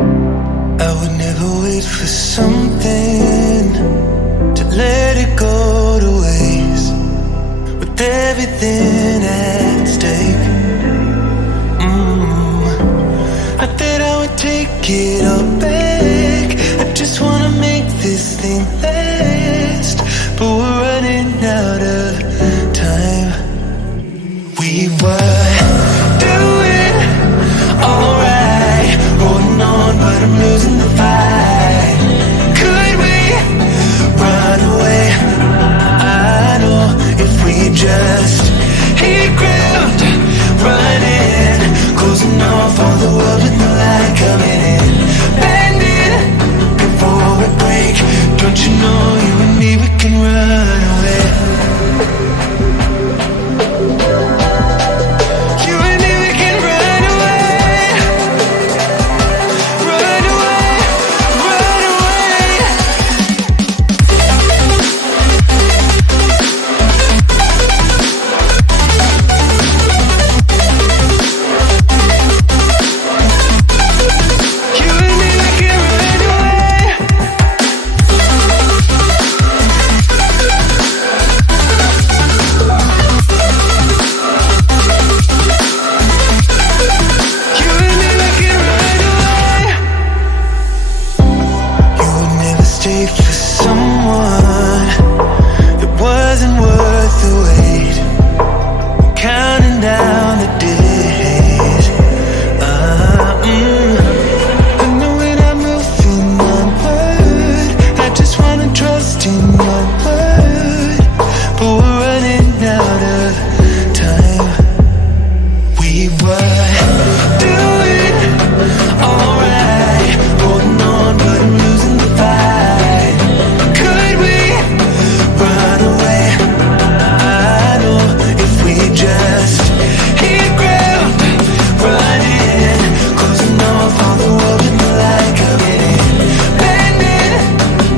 I would never wait for something to let it go to waste. With everything at stake, I thought I would take it all back.